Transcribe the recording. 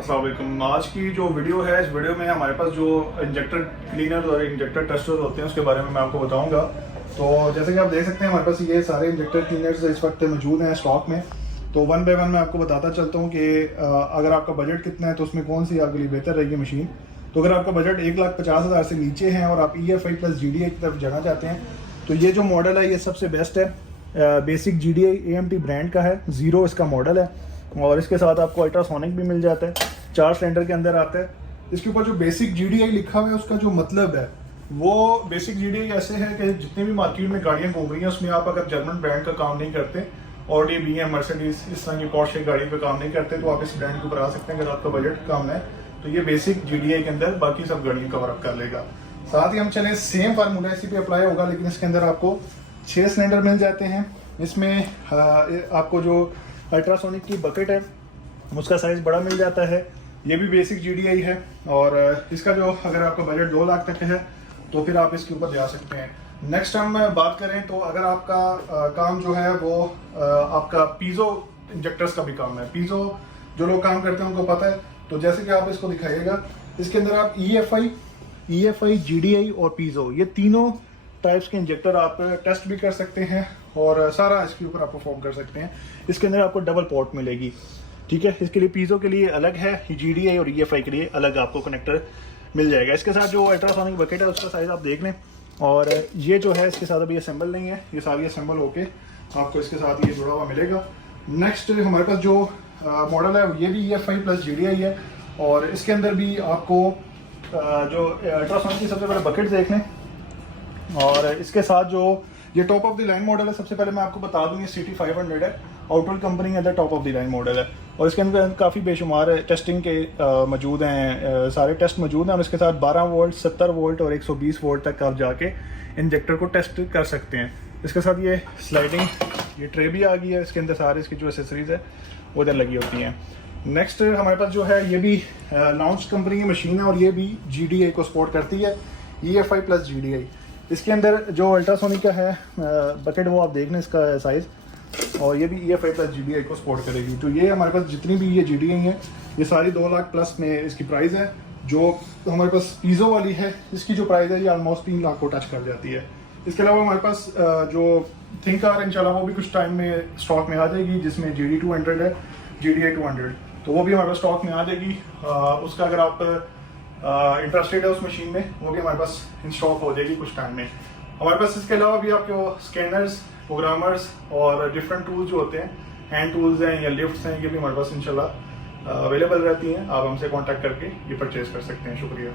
अस्सलाम वालेकुम। आज की जो वीडियो है, इस वीडियो में हमारे पास जो इंजेक्टर क्लीनर और इंजेक्टर टेस्टर होते हैं उसके बारे में मैं आपको बताऊंगा। तो जैसे कि आप देख सकते हैं हमारे पास ये सारे इंजेक्टर क्लीनर्स इस वक्त मौजूद हैं स्टॉक में। तो वन बाय वन मैं आपको बताता चलता हूँ कि अगर आपका बजट कितना है तो उसमें कौन सी आपके लिए बेहतर रहेगी मशीन। तो अगर आपका बजट 1,50,000 से नीचे है और आप EFI प्लस GDI की तरफ जाना चाहते हैं तो ये जो मॉडल है ये सबसे बेस्ट है। बेसिक GDI AMT ब्रांड का है, 0 इसका मॉडल है और इसके साथ आपको अल्ट्रासोनिक भी मिल जाता है, 4 सिलेंडर के अंदर आता है। इसके ऊपर जो बेसिक GDI लिखा हुआ है उसका जो मतलब है वो बेसिक GDI ऐसे है कि जितनी भी मार्केट में गाड़ियाँ घूम रही हैं उसमें आप अगर जर्मन ब्रांड का काम नहीं करते, ऑडी, BM, मर्सिडीज इस तरह की पॉर्श की गाड़ी पे काम नहीं करते तो आप इस ब्रांड के ऊपर आ सकते हैं। अगर आपका बजट कम है तो ये बेसिक GDI के अंदर बाकी सब गाड़ियाँ कवर अप कर लेगा। साथ ही हम चले सेम फार्मूला इसी पे अप्लाई होगा, लेकिन इसके अंदर आपको 6 सिलेंडर मिल जाते हैं। इसमें आपको जो अल्ट्रासोनिक की बकेट है उसका साइज़ बड़ा मिल जाता है, ये भी बेसिक GDI है। और इसका जो अगर आपका बजट 2 लाख तक है तो फिर आप इसके ऊपर जा सकते हैं। नेक्स्ट हम बात करें तो अगर आपका काम जो है वो आपका पीजो इंजेक्टर्स का भी काम है, पीजो जो लोग काम करते हैं उनको पता है। तो जैसे कि आप इसको दिखाइएगा, इसके अंदर आप EFI, GDI और पीजो ये तीनों टाइप्स के इंजेक्टर आप टेस्ट भी कर सकते हैं और सारा इसके ऊपर आप परफॉर्म कर सकते हैं। इसके अंदर आपको डबल पोर्ट मिलेगी, ठीक है। इसके लिए पीजो के लिए अलग है, GDI और EFI के लिए अलग आपको कनेक्टर मिल जाएगा। इसके साथ जो अल्ट्रासोनिक बकेट है उसका साइज़ आप देख लें। और ये जो है इसके साथ अभी असेंबल नहीं है, ये सारी असेंबल होके आपको इसके साथ ये जुड़ा हुआ मिलेगा। नेक्स्ट हमारे पास जो मॉडल है ये भी EFI प्लस GDI है और इसके अंदर भी आपको जो अल्ट्रासोनिक की सबसे पहले बकेट देख लें। और इसके साथ जो ये top of the line model है, सबसे पहले मैं आपको बता दूं ये CT 500 है, आउटवेल कंपनी के अंदर top of the line model है और इसके अंदर काफ़ी बेशुमार टेस्टिंग के मौजूद हैं, सारे टेस्ट मौजूद हैं। और इसके साथ 12 वोल्ट, 70 वोल्ट और 120 वोल्ट तक आप जाके इंजेक्टर को टेस्ट कर सकते हैं। इसके साथ ये स्लाइडिंग ये ट्रे भी आ गई है, इसके अंदर सारे इसकी जो एसेसरीज है वो इधर लगी होती हैं। नेक्स्ट हमारे पास जो है ये भी लॉन्च कंपनी की मशीन है और ये भी GDI को सपोर्ट करती है, EFI प्लस GDI। इसके अंदर जो अल्ट्रासोनिक का है बकेट वो आप देख लें इसका साइज़, और ये भी EFI प्लस GDI को सपोर्ट करेगी। तो ये हमारे पास जितनी भी ये GDI है ये सारी 2 लाख प्लस में इसकी प्राइस है। जो हमारे पास पीजो वाली है इसकी जो प्राइस है ये ऑलमोस्ट 3 लाख को टच कर जाती है। इसके अलावा हमारे पास जो थिंक कार इंशाल्लाह वो भी कुछ टाइम में स्टॉक में आ जाएगी, जिसमें GD 200 है, GDI 200, तो वो भी हमारे पास स्टॉक में आ जाएगी। उसका अगर आप इंटरेस्टेड है उस मशीन में वो भी हमारे पास इन स्टॉक हो जाएगी कुछ टाइम में। हमारे पास इसके अलावा भी आपके स्कैनर्स, प्रोग्रामर्स और डिफरेंट टूल्स जो होते हैं, हैंड टूल्स हैं या लिफ्ट्स हैं, ये भी हमारे पास इंशाल्लाह अवेलेबल रहती हैं। आप हमसे कांटेक्ट करके ये परचेज कर सकते हैं। शुक्रिया।